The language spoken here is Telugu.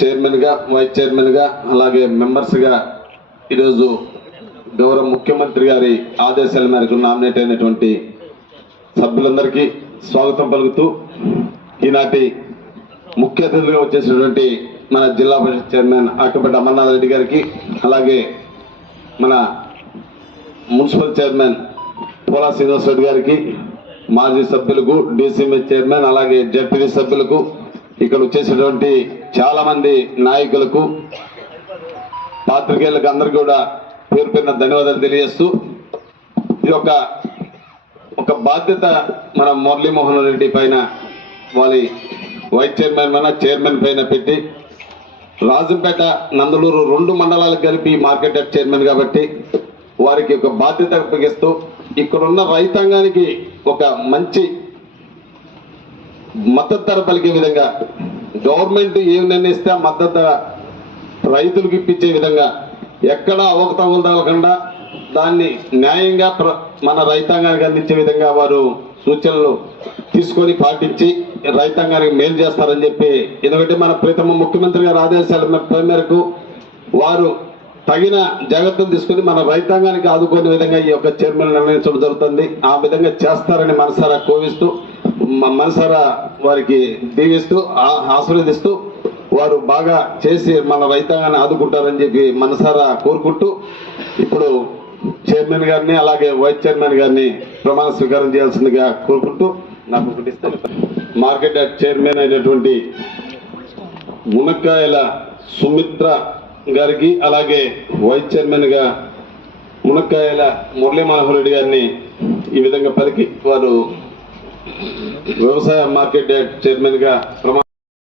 చైర్మన్ గా వైస్ చైర్మన్ గా అలాగే మెంబర్స్ గా ఈరోజు గౌరవ ముఖ్యమంత్రి గారి ఆదేశాల మేరకు నామినేట్ అయినటువంటి సభ్యులందరికీ స్వాగతం పలుకుతూ ఈనాటి ముఖ్య అతిథులుగా వచ్చేసినటువంటి మన జిల్లా పరిషత్ చైర్మన్ ఆకపేట అమర్నాథ్ రెడ్డి గారికి అలాగే మన మున్సిపల్ చైర్మన్ పోలా శ్రీనివాస్ రెడ్డి గారికి మాజీ సభ్యులకు డీసీఎంఎస్ చైర్మన్ అలాగే జడ్పీటీ సభ్యులకు ఇక్కడ వచ్చేసినటువంటి చాలా మంది నాయకులకు పాత్రికేయులకు అందరికీ కూడా పేరు పేరున ధన్యవాదాలు తెలియజేస్తూ ఇది ఒక బాధ్యత మన మురళీమోహన్ రెడ్డి పైన వారి వైస్ చైర్మన్ పైన చైర్మన్ పైన పెట్టి రాజంపేట నందలూరు 2 మండలాలకు కలిపి మార్కెట్ యార్డ్ చైర్మన్ కాబట్టి వారికి ఒక బాధ్యత అప్పగిస్తూ ఇక్కడున్న రైతాంగానికి ఒక మంచి మద్దతు ధర పలికే విధంగా గవర్నమెంట్ ఏం నిర్ణయిస్తే ఆ మద్దతు ధర రైతులకు ఇప్పించే విధంగా ఎక్కడ అవకతవకలు తగలకుండా దాన్ని న్యాయంగా మన రైతాంగానికి అందించే విధంగా వారు సూచనలు తీసుకొని పాటించి రైతాంగానికి మేలు చేస్తారని చెప్పి ఎందుకంటే మన ప్రీతమ ముఖ్యమంత్రి గారి ఆదేశాల మేరకు వారు తగిన జాగ్రత్తలు తీసుకుని మన రైతాంగానికి ఆదుకునే విధంగా ఈ యొక్క చైర్మన్ నిర్ణయించడం జరుగుతుంది. ఆ విధంగా చేస్తారని మనసారా కోవిస్తూ మనసారా వారికి దీవిస్తూ ఆశీర్వదిస్తూ వారు బాగా చేసి మన రైతాంగాన్ని ఆదుకుంటారని చెప్పి మనసారా కోరుకుంటూ ఇప్పుడు చైర్మన్ గారిని అలాగే వైస్ చైర్మన్ గారిని ప్రమాణ స్వీకారం చేయాల్సిందిగా కోరుకుంటూ నాకు ఒకటి ఇస్తే మార్కెట్ యార్డ్ చైర్మన్ అయినటువంటి మునక్కాయల సుమిత్ర గారికి అలాగే వైస్ చైర్మన్ గా మునక్కాయల మురళీమోహన్ రెడ్డి గారిని ఈ విధంగా పలికి వారు వ్యవసాయ మార్కెట్ యార్డ్ చైర్మన్ గా